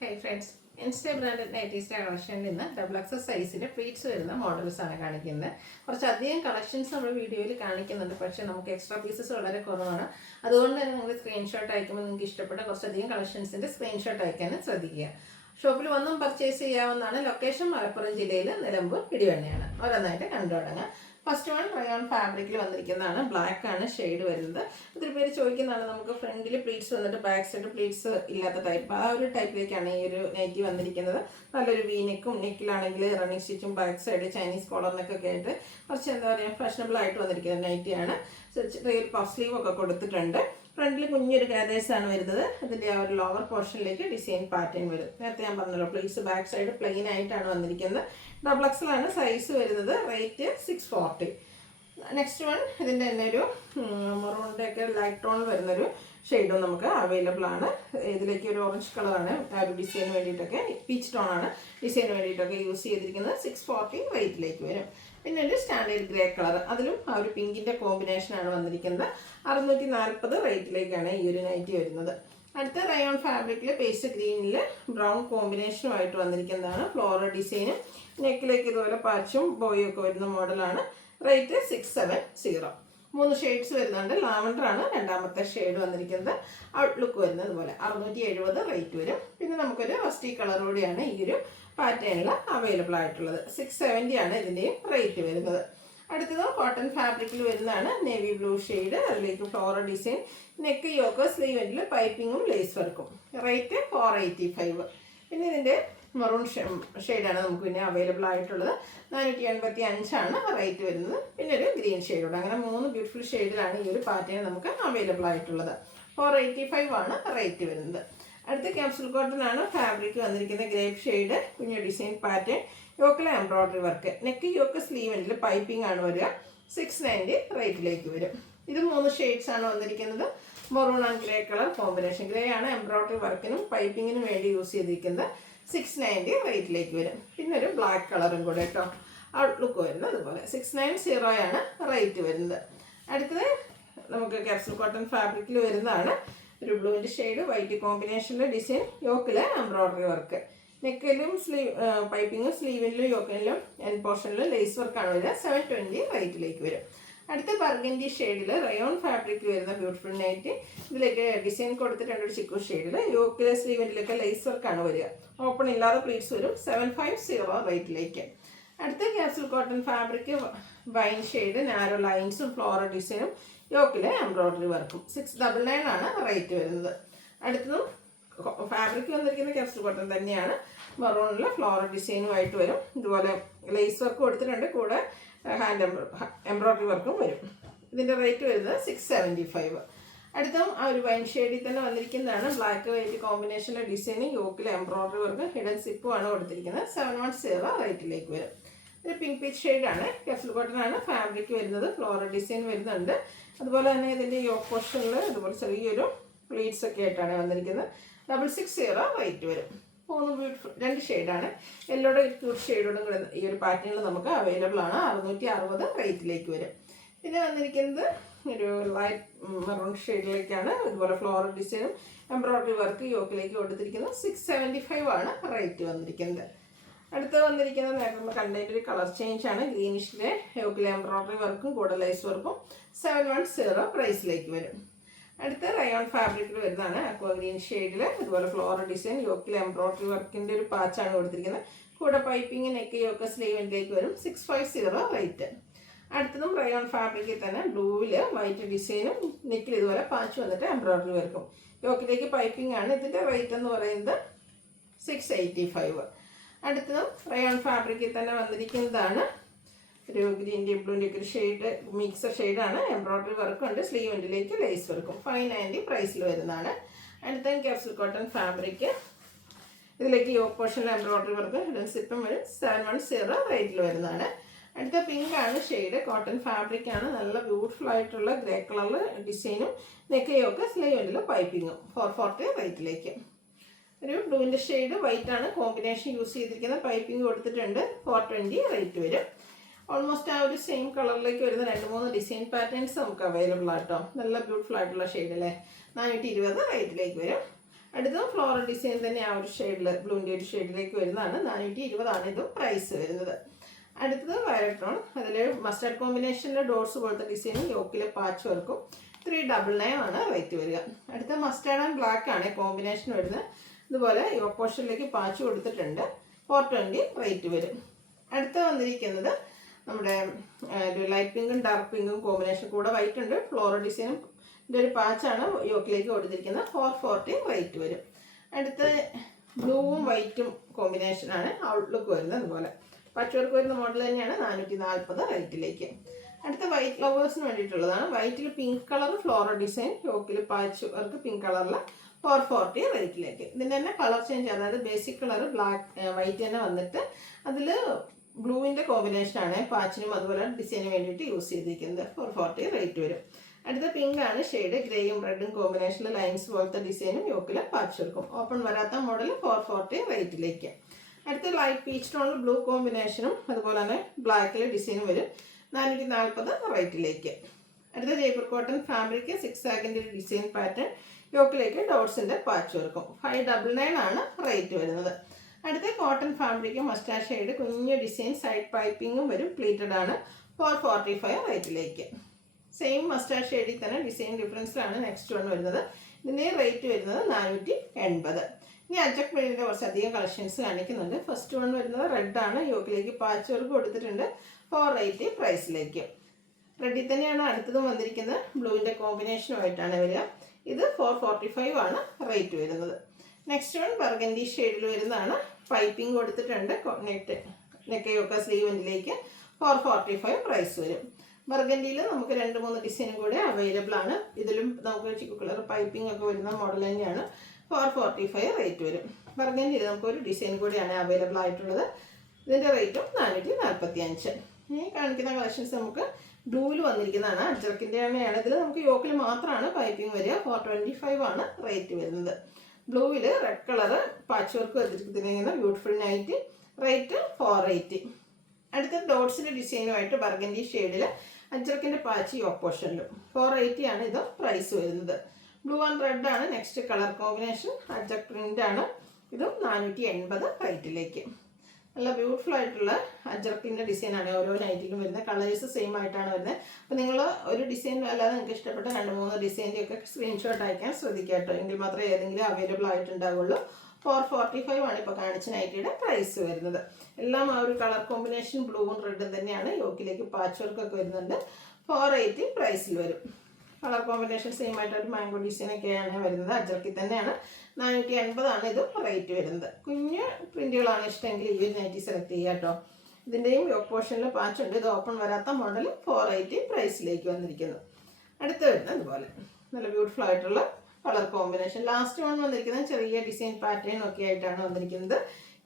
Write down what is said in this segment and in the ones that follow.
Hi friends, insta branded നൈറ്റീസിൻ്റെ കളക്ഷനിൽ നിന്ന് double XL സൈസിൻ്റെ pleats വരുന്ന മോഡൽസാണ് കാണിക്കുന്നത്. കുറച്ചധികം കളക്ഷൻസ് നമ്മൾ വീഡിയോയിൽ കാണിക്കുന്നുണ്ട്, പക്ഷേ നമുക്ക് എക്സ്ട്രാ പീസസ് വളരെ കുറവാണ്. അതുകൊണ്ട് തന്നെ നിങ്ങൾ സ്ക്രീൻഷോട്ട് അയക്കുമ്പോൾ നിങ്ങൾക്ക് ഇഷ്ടപ്പെട്ട കുറച്ചധികം കളക്ഷൻസിൻ്റെ സ്ക്രീൻഷോട്ട് അയക്കാനും ശ്രദ്ധിക്കുക. ഷോപ്പിൽ വന്നും പർച്ചേസ് ചെയ്യാവുന്നതാണ്. ലൊക്കേഷൻ മലപ്പുറം ജില്ലയിൽ നിലമ്പൂർ പിടിവണ്ണയാണ്. ഓരോന്നായിട്ട് കണ്ടു തുടങ്ങാം. ഫസ്റ്റ് വൺ റയോൺ ഫാബ്രിക്കിൽ വന്നിരിക്കുന്നതാണ്. ബ്ലാക്ക് ആണ് ഷെയ്ഡ് വരുന്നത്. ഒത്തിരി പേര് ചോദിക്കുന്നതാണ് നമുക്ക് ഫ്രണ്ടിൽ പ്ലീറ്റ്സ് വന്നിട്ട് ബാക്ക് സൈഡ് പ്ലീറ്റ്സ് ഇല്ലാത്ത ടൈപ്പ്, ആ ഒരു ടൈപ്പിലേക്കാണ് ഈ ഒരു നൈറ്റി വന്നിരിക്കുന്നത്. നല്ലൊരു വീനെക്കും നെക്കിലാണെങ്കിൽ റണ്ണിങ് സ്റ്റിച്ചും ബാക്ക് സൈഡ് ചൈനീസ് കോളറിനൊക്കെ ആയിട്ട് കുറച്ച് എന്താ പറയുക ഫാഷനബിൾ ആയിട്ട് വന്നിരിക്കുന്ന നൈറ്റിയാണ്. ചെറിയ പഫ് സ്ലീവ് ഒക്കെ കൊടുത്തിട്ടുണ്ട്. ഫ്രണ്ടിൽ കുഞ്ഞൊരു ഗാദേഴ്സാണ് വരുന്നത്. അതിൻ്റെ ആ ഒരു ലോവർ പോർഷനിലേക്ക് ഡിസൈൻ പാറ്റേൺ വരും. നേരത്തെ ഞാൻ പറഞ്ഞല്ലോ, പ്ലീറ്റ്സ് ബാക്ക് സൈഡ് പ്ലെയിൻ ആയിട്ടാണ് വന്നിരിക്കുന്നത്. ഡബിൾ എക്സലാണ് സൈസ് വരുന്നത്. റേറ്റ് 640. നെക്സ്റ്റ് വൺ ഇതിൻ്റെ തന്നെ ഒരു മെറൂണിൻ്റെ ഒക്കെ ലൈറ്റ് ടോൺ വരുന്നൊരു ഷെയ്ഡും നമുക്ക് അവൈലബിൾ ആണ്. ഇതിലേക്ക് ഒരു ഓറഞ്ച് കളറാണ് ആ ഒരു ഡിസൈന് വേണ്ടിയിട്ടൊക്കെ, പീച്ച് ടോൺ ആണ് ഡിസൈന് വേണ്ടിയിട്ടൊക്കെ യൂസ് ചെയ്തിരിക്കുന്നത്. 640 റേറ്റിലേക്ക് വരും. പിന്നെ ഒരു സ്റ്റാൻഡേർഡ് ഗ്രേ കളർ, അതിലും ആ ഒരു പിങ്കിൻ്റെ കോമ്പിനേഷനാണ് വന്നിരിക്കുന്നത്. 640 റേറ്റിലേക്കാണ് ഈ ഒരു നൈറ്റി വരുന്നത്. അടുത്ത റയോൺ ഫാബ്രിക്കിൽ പേസ്റ്റ് ഗ്രീനിൽ ബ്രൗൺ കോമ്പിനേഷനുമായിട്ട് വന്നിരിക്കുന്നതാണ്. ഫ്ലോറൽ ഡിസൈനും നെക്കിലേക്ക് ഇതുപോലെ പാച്ചും ബോയും ഒക്കെ വരുന്ന മോഡലാണ്. റേറ്റ് 670. 3 ഷെയ്ഡ്സ് വരുന്നുണ്ട്. ലാവൻഡർ ആണ് രണ്ടാമത്തെ ഷെയ്ഡ് വന്നിരിക്കുന്നത്. ഔട്ട്ലുക്ക് വരുന്നത് പോലെ 670 റേറ്റ് വരും. പിന്നെ നമുക്കൊരു റസ്റ്റി കളർ കൂടിയാണ് ഈ ഒരു പാറ്റേണിൽ അവൈലബിൾ ആയിട്ടുള്ളത്. 670 ആണ് ഇതിൻ്റെയും റേറ്റ് വരുന്നത്. അടുത്തത് കോട്ടൺ ഫാബ്രിക്കിൽ വരുന്നതാണ്. നേവി ബ്ലൂ ഷെയ്ഡ്, അതിലേക്ക് ഫ്ലോറൽ ഡിസൈൻ, നെക്ക് യോക്ക്, സ്ലീവെൻറ്റിൽ പൈപ്പിങ്ങും ലേസ് വർക്കും. റേറ്റ് 485. പിന്നെ ഇതിൻ്റെ മെറൂൺ ഷെയ്ഡാണ് നമുക്ക് പിന്നെ അവൈലബിൾ ആയിട്ടുള്ളത്. 485 റേറ്റ് വരുന്നത്. പിന്നെ ഒരു ഗ്രീൻ ഷെയ്ഡോട്, അങ്ങനെ 3 ബ്യൂട്ടിഫുൾ ഷെയ്ഡിലാണ് ഈ ഒരു പാറ്റേൺ നമുക്ക് അവൈലബിൾ ആയിട്ടുള്ളത്. 485 റേറ്റ് വരുന്നത്. അടുത്ത ക്യാപ്സുൽ കോട്ടൺ ആണ് ഫാബ്രിക് വന്നിരിക്കുന്നത്. ഗ്രേപ്പ് ഷെയ്ഡ്, കുഞ്ഞു ഡിസൈൻ പാറ്റേൺ, യോക്കിലെ എംബ്രോയ്ഡറി വർക്ക്, നെക്ക് യോക്ക് സ്ലീവെൻറ്റിൽ പൈപ്പിംഗ് ആണ് വരിക. 690 റേറ്റിലേക്ക് വരും. ഇത് 3 ഷെയ്ഡ്സ് ആണ് വന്നിരിക്കുന്നത്. Maroon and grey colour combination. Grey ആണ് എംബ്രോയ്ഡറി വർക്കിനും പൈപ്പിങ്ങിനും വേണ്ടി യൂസ് ചെയ്തിരിക്കുന്നത്. 690 റേറ്റിലേക്ക് വരും. പിന്നെ ഒരു ബ്ലാക്ക് കളറും കൂടെ കേട്ടോ, ഔട്ട്ലുക്ക് വരുന്നത് അതുപോലെ. 690 റേറ്റ് വരുന്നത്. അടുത്തത് നമുക്ക് ക്യാപ്സുൽ കോട്ടൺ ഫാബ്രിക്കിൽ വരുന്നതാണ്. ഒരു ബ്ലൂവിൻ്റെ ഷെയ്ഡ്, വൈറ്റ് കോമ്പിനേഷനിലെ ഡിസൈൻ, യോക്കിലെ എംബ്രോയ്ഡറി വർക്ക്, നെക്കിലും പൈപ്പിങ്ങും സ്ലീവിലും യോക്കിലും എൻഡ് പോർഷനിലും ലേസ് വർക്കാണ് വരിക. 720 റേറ്റിലേക്ക് വരും. അടുത്ത ബർഗൻഡി ഷെയ്ഡിൽ റയോൺ ഫാബ്രിക്കിൽ വരുന്ന ബ്യൂട്ടിഫുൾ നൈറ്റ്. ഇതിലേക്ക് ഡിസൈൻ കൊടുത്തിട്ടുണ്ട് ഒരു ചിക്കു ഷെയ്ഡിൽ. യോക്കിലെ സ്ലീവിൻ്റിലൊക്കെ ലേസ് വർക്കാണ് വരിക. ഓപ്പൺ ഇല്ലാതെ പ്ലീറ്റ്സ് വരും. 750 റേറ്റിലേക്ക്. അടുത്ത capsule cotton fabric wine shade, narrow ലൈൻസും ഫ്ലോറൽ ഡിസൈനും, യോക്കിലെ എംബ്രോയ്ഡറി വർക്കും. 699 റേറ്റ് വരുന്നത്. അടുത്തതും ഫാബ്രിക് വന്നിരിക്കുന്ന ക്യാപ്സുൽ കോട്ടൺ തന്നെയാണ്. മെറൂണിൽ ഫ്ലോറൽ ഡിസൈനുമായിട്ട് വരും. ഇതുപോലെ ലേസ് വർക്ക് കൊടുത്തിട്ടുണ്ട്, കൂടെ ഹാൻഡ് എംബ്രോയ്ഡറി വർക്കും വരും. ഇതിൻ്റെ റേറ്റ് വരുന്നത് 675. അടുത്തും ആ ഒരു വൈൻ ഷെയ്ഡിൽ തന്നെ വന്നിരിക്കുന്നതാണ്. ബ്ലാക്ക് വൈറ്റ് കോമ്പിനേഷനിലെ ഡിസൈനും യോക്കിലെ എംബ്രോയ്ഡറി വർക്ക്, ഹിഡൻ സിപ്പും ആണ് കൊടുത്തിരിക്കുന്നത്. 710 റേറ്റിലേക്ക് വരും. ഒരു പിങ്ക് പീച്ച് ഷെയ്ഡാണ്. ക്യാപ്സുൽ കോട്ടൺ ആണ് ഫാബ്രിക് വരുന്നത്. ഫ്ലോറൽ ഡിസൈൻ വരുന്നുണ്ട്. അതുപോലെ തന്നെ ഇതിൻ്റെ യോക്ക് പോർഷനിൽ ഇതുപോലെ ചെറിയൊരു പ്ലീറ്റ്സ് ഒക്കെ ആയിട്ടാണ് വന്നിരിക്കുന്നത്. 660 റേറ്റ് വരും. 3 ബ്യൂട്ടിഫുൾ 2 ഷെയ്ഡാണ്. യെല്ലോയുടെ ക്യൂട്ട് ഷെയ്ഡോടും കൂടെ ഈ ഒരു പാറ്റേണിൽ നമുക്ക് അവൈലബിൾ ആണ്. 660 റേറ്റിലേക്ക് വരും. പിന്നെ വന്നിരിക്കുന്നത് ഒരു ലൈറ്റ് മെറൂൺ ഷെയ്ഡിലേക്കാണ്. ഇതുപോലെ ഫ്ലോറൽ ഡിസൈനും എംബ്രോയ്ഡറി വർക്ക് യോക്കിലേക്ക് കൊടുത്തിരിക്കുന്നത്. 675 റേറ്റ് വന്നിരിക്കുന്നത്. അടുത്ത് വന്നിരിക്കുന്നത് നേരത്തെ നമ്മൾ കണ്ടതിൻ്റെ ഒരു കളർ ചേഞ്ച് ആണ്. ഗ്രീനിഷിലെ യോക്കിലെ എംബ്രോയ്ഡറി വർക്കും കൂടെ ലേസ് വർക്കും. 710 പ്രൈസിലേക്ക് വരും. അടുത്ത റയോൺ ഫാബ്രിക്കിൽ വരുന്നതാണ്. അക്വാ ഗ്രീൻ ഷെയ്ഡിൽ ഇതുപോലെ ഫ്ലോറൽ ഡിസൈൻ, യോക്കിലെ എംബ്രോയ്ഡറി വർക്കിൻ്റെ ഒരു പാച്ചാണ് കൊടുത്തിരിക്കുന്നത്. കൂടെ പൈപ്പിംഗ്, നെക്ക് യോക്ക് സ്ലീവിൻ്റിലേക്ക് വരും. 650 റേറ്റ്. അടുത്തതും റയോൺ ഫാബ്രിക്കിൽ തന്നെ ബ്ലൂവിൽ വൈറ്റ് ഡിസൈനും നെക്കിൽ ഇതുപോലെ പാച്ച് വന്നിട്ട് എംബ്രോയ്ഡറി വർക്കും. യോക്കിലേക്ക് പൈപ്പിംഗ് ആണ്. ഇതിൻ്റെ റേറ്റ് എന്ന് പറയുന്നത് 685. അടുത്തതും റയോൺ ഫാബ്രിക്കിൽ തന്നെ വന്നിരിക്കുന്നതാണ്. ഒരു ഗ്രീൻ്റെ ബ്ലൂൻ്റെ ഒക്കെ ഒരു ഷെയ്ഡ്, മിക്സർ ഷെയ്ഡാണ്. എംബ്രോയ്ഡറി വർക്കുണ്ട്. സ്ലീവെൻറ്റിലേക്ക് ലേസ് വർക്കും. 590 പ്രൈസിൽ വരുന്നതാണ്. അടുത്ത ക്യാപ്സുൽ കോട്ടൺ ഫാബ്രിക്. ഇതിലേക്ക് യോക്ക് പോർഷനിൽ എംബ്രോയ്ഡറി വർക്ക്, ഹിഡൻ സിപ്പും വരും. 710 റേറ്റിൽ വരുന്നതാണ്. അടുത്ത പിങ്ക് ആണ് ഷെയ്ഡ്. കോട്ടൺ ഫാബ്രിക് ആണ്. നല്ല ബ്യൂട്ടിഫുൾ ആയിട്ടുള്ള ഗ്രേ കളറിൽ ഡിസൈനും, നെക്ക് യോക്ക് സ്ലീവെൻറ്റിൽ പൈപ്പിങ്ങും. 440 റേറ്റിലേക്ക്. ഒരു ബ്ലൂവിൻ്റെ ഷെയ്ഡ്, വൈറ്റ് ആണ് കോമ്പിനേഷൻ യൂസ് ചെയ്തിരിക്കുന്നത്. പൈപ്പിംഗ് കൊടുത്തിട്ടുണ്ട്. 420 റേറ്റ് വരും. ഓൾമോസ്റ്റ് ആ ഒരു സെയിം കളറിലേക്ക് വരുന്ന 2-3 ഡിസൈൻ പാറ്റേൺസ് നമുക്ക് അവൈലബിൾ ആട്ടോ. നല്ല ബ്യൂട്ടിഫുൾ ആയിട്ടുള്ള ഷെയ്ഡ് അല്ലേ. 420 റേറ്റിലേക്ക് വരും. അടുത്തത് ഫ്ലോറൽ ഡിസൈൻ തന്നെ ആ ഒരു ഷെയ്ഡിൽ ബ്ലൂവിൻ്റെ ഒരു ഷെയ്ഡിലേക്ക് വരുന്നതാണ്. 420 ഇത് പ്രൈസ് വരുന്നത്. അടുത്തത് വയലറ്റ് ടോൺ, അതിൽ മസ്റ്റർഡ് കോമ്പിനേഷനിൽ ഡോട്ട്സ് പോലത്തെ ഡിസൈനും യോക്കിൽ പാച്ച് വർക്കും 399 റേറ്റ് വരിക. അടുത്ത മസ്റ്റേർഡ് ആൻഡ് ബ്ലാക്ക് ആണ് കോമ്പിനേഷൻ വരുന്നത്. ഇതുപോലെ യോക്ക് പോർഷനിലേക്ക് പാച്ച് കൊടുത്തിട്ടുണ്ട്. 420 റേറ്റ് വരും. അടുത്ത വന്നിരിക്കുന്നത് നമ്മുടെ ഒരു ലൈറ്റ് പിങ്കും ഡാർക്ക് പിങ്കും കോമ്പിനേഷൻ, കൂടെ വൈറ്റ് ഉണ്ട്. ഫ്ലോറൽ ഡിസൈനും ഒരു പാച്ചാണ് യോക്കിലേക്ക് കൊടുത്തിരിക്കുന്നത്. 440 റേറ്റ് വരും. അടുത്ത ബ്ലൂവും വൈറ്റും കോമ്പിനേഷനാണ് ഔട്ട്ലുക്ക് വരുന്നത്. അതുപോലെ പച്ച് വർക്ക് വരുന്ന മോഡൽ തന്നെയാണ്. 440 റേറ്റിലേക്ക്. അടുത്ത വൈറ്റ് ലവേഴ്സിന് വേണ്ടിയിട്ടുള്ളതാണ്. വൈറ്റിൽ പിങ്ക് കളർ ഫ്ലോറൽ ഡിസൈൻ, യോക്കിൽ പാച്ച് വർക്ക് പിങ്ക് കളറിൽ 440 റേറ്റിലേക്ക്. ഇതിൻ്റെ തന്നെ കളർ ചേഞ്ച്, അതായത് ബേസിക് കളർ ബ്ലാക്ക് വൈറ്റ് തന്നെ വന്നിട്ട് അതിൽ ബ്ലൂവിൻ്റെ കോമ്പിനേഷനാണ് പാച്ചിനും അതുപോലെ ഡിസൈന് വേണ്ടിയിട്ട് യൂസ് ചെയ്തിരിക്കുന്നത്. 440 റേറ്റ് വരും. അടുത്ത പിങ്ക് ആണ് ഷെയ്ഡ്, ഗ്രേയും റെഡും കോമ്പിനേഷനിൽ ലൈൻസ് പോലത്തെ ഡിസൈനും യോക്കിൽ പാച്ച് വർക്കും. ഓപ്പൺ വരാത്ത മോഡൽ 440 റേറ്റിലേക്ക്. അടുത്ത ലൈറ്റ് പീച്ച് ടോണിൽ ബ്ലൂ കോമ്പിനേഷനും അതുപോലെ തന്നെ ബ്ലാക്കിൽ ഡിസൈനും വരും. 440 റേറ്റിലേക്ക്. അടുത്ത ജയ്പൂർ കോട്ടൺ ഫാബ്രിക് 6 ആഗിൻ്റെ ഒരു ഡിസൈൻ പാറ്റേൺ, യോക്കിലേക്ക് ഡോട്ട്സിൻ്റെ പാച്ച് വർക്കും. 599 ആണ് റേറ്റ് വരുന്നത്. അടുത്ത കോട്ടൺ ഫാബ്രിക് മസ്റ്റാർഡ് ഷെയ്ഡ്, കുഞ്ഞു ഡിസൈൻ, സൈഡ് പൈപ്പിങ്ങും വരും, പ്ലീറ്റഡ് ആണ്. 445 റേറ്റിലേക്ക്. സെയിം മസ്റ്റാർഡ് ഷെയ്ഡിൽ തന്നെ ഡിസൈൻ ഡിഫറൻസിലാണ് നെക്സ്റ്റ് വൺ വരുന്നത്. ഇതിൻ്റെ റേറ്റ് വരുന്നത് 480. ഇനി അജക് പ്രിന്റിൻ്റെ കുറച്ചധികം കളക്ഷൻസ് കാണിക്കുന്നുണ്ട്. ഫസ്റ്റ് വൺ വരുന്നത് റെഡ് ആണ്, യോക്കിലേക്ക് പാച്ച് വർക്ക് കൊടുത്തിട്ടുണ്ട്. 480 പ്രൈസിലേക്ക്. റെഡിൽ തന്നെയാണ് അടുത്തതും വന്നിരിക്കുന്നത്. ബ്ലൂവിൻ്റെ കോമ്പിനേഷനുമായിട്ടാണ് വരിക. ഇത് 445 ആണ് റേറ്റ് വരുന്നത്. നെക്സ്റ്റ് വൺ ബർഗൻഡി ഷെയ്ഡിൽ വരുന്നതാണ്. പൈപ്പിംഗ് കൊടുത്തിട്ടുണ്ട്. നെക്കയൊക്കെ സ്ലീവിലേക്ക് 445 പ്രൈസ് വരും. ബർഗൻഡിയിൽ നമുക്ക് 2-3 ഡിസൈനും കൂടെ അവൈലബിൾ ആണ്. ഇതിലും നമുക്ക് ചിക്കു കളർ പൈപ്പിംഗ് ഒക്കെ വരുന്ന മോഡൽ തന്നെയാണ്. 445 റേറ്റ് വരും. ബർഗൻഡിയിൽ നമുക്കൊരു ഡിസൈൻ കൂടിയാണ് അവൈലബിൾ ആയിട്ടുള്ളത്. ഇതിൻ്റെ റേറ്റും 445. ഈ കാണിക്കുന്ന കളക്ഷൻസ് നമുക്ക് ബ്ലൂവിൽ വന്നിരിക്കുന്നതാണ്. അജ്രക്കിൻ്റെ തന്നെയാണ്. ഇതിൽ നമുക്ക് യോക്കിൽ മാത്രമാണ് പൈപ്പിംഗ് വരിക. 425 ആണ് റേറ്റ് വരുന്നത്. ബ്ലൂവിൽ റെഡ് കളർ പാച്ച് വർക്ക് വെച്ചിരിക്കുന്ന ബ്യൂട്ടിഫുൾ നൈറ്റ്, റേറ്റ് 480. അടുത്ത ഡോട്ട്സിൻ്റെ ഡിസൈനുമായിട്ട് ബർഗൻഡി ഷെയ്ഡിൽ അജ്രക്കിൻ്റെ പാച്ച് യോക്ക് പോർഷനിലും 480 ആണ് ഇത് പ്രൈസ് വരുന്നത്. ബ്ലൂ ആൻഡ് റെഡ് ആണ് നെക്സ്റ്റ് കളർ കോമ്പിനേഷൻ. അജക് പ്രിൻ്റ് ആണ്. ഇതും 480 റേറ്റിലേക്ക്. നല്ല ബ്യൂട്ടിഫുൾ ആയിട്ടുള്ള അജർക്കിൻ്റെ ഡിസൈനാണ് ഓരോ നൈറ്റിലും വരുന്നത്. കളേഴ്സ് സെയിം ആയിട്ടാണ് വരുന്നത്. അപ്പോൾ നിങ്ങൾ ഒരു ഡിസൈൻ അല്ലാതെ നിങ്ങൾക്ക് ഇഷ്ടപ്പെട്ട 2-3 ഡിസൈൻ്റെ ഒക്കെ സ്ക്രീൻഷോട്ട് അയക്കാൻ ശ്രദ്ധിക്കുക കേട്ടോ. എങ്കിൽ മാത്രമേ ഏതെങ്കിലും അവൈലബിൾ ആയിട്ടുണ്ടാവുള്ളൂ. 445 ആണ് ഇപ്പോൾ കാണിച്ച നൈറ്റിയുടെ പ്രൈസ് വരുന്നത്. എല്ലാം ആ ഒരു കളർ കോമ്പിനേഷൻ ബ്ലൂവും റെഡും തന്നെയാണ്. യോക്കിലേക്ക് പാച്ച് വർക്കൊക്കെ വരുന്നുണ്ട്. 480 പ്രൈസിൽ വരും. കളർ കോമ്പിനേഷൻ സെയിം ആയിട്ട് ഒരു മാംഗോ ഡിസൈനൊക്കെയാണ് വരുന്നത്. അജർക്കിൽ തന്നെയാണ്. 480 ആണ് ഇത് റേറ്റ് വരുന്നത്. കുഞ്ഞ് പ്രിൻറ്റുകളാണ് ഇഷ്ടമെങ്കിൽ ഈ ഒരു നൈറ്റി സെലക്ട് ചെയ്യുക കേട്ടോ. ഇതിൻ്റെയും യോക്ക് പോർഷനിൽ പാച്ചുണ്ട്. ഇത് ഓപ്പൺ വരാത്ത മോഡൽ 480 പ്രൈസിലേക്ക് വന്നിരിക്കുന്നു. അടുത്ത് വരുന്നത് അതുപോലെ നല്ല ബ്യൂട്ടിഫുൾ ആയിട്ടുള്ള കളർ കോമ്പിനേഷൻ. ലാസ്റ്റ് വൺ വന്നിരിക്കുന്നത് ചെറിയ ഡിസൈൻ പാറ്റേൺ ഒക്കെ ആയിട്ടാണ് വന്നിരിക്കുന്നത്.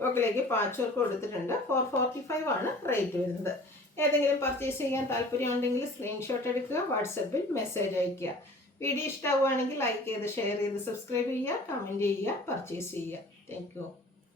യോക്കിലേക്ക് പാച്ച് വർക്ക് കൊടുത്തിട്ടുണ്ട്. 445 ആണ് റേറ്റ് വരുന്നത്. ഏതെങ്കിലും പർച്ചേസ് ചെയ്യാൻ താല്പര്യമുണ്ടെങ്കിൽ സ്ക്രീൻഷോട്ട് എടുക്കുക, വാട്സപ്പിൽ മെസ്സേജ് അയയ്ക്കുക. വീഡിയോ ഇഷ്ടമാവുകയാണെങ്കിൽ ലൈക്ക് ചെയ്ത് ഷെയർ ചെയ്ത് സബ്സ്ക്രൈബ് ചെയ്യുക, കമൻറ്റ് ചെയ്യുക, പർച്ചേസ് ചെയ്യുക. Thank you.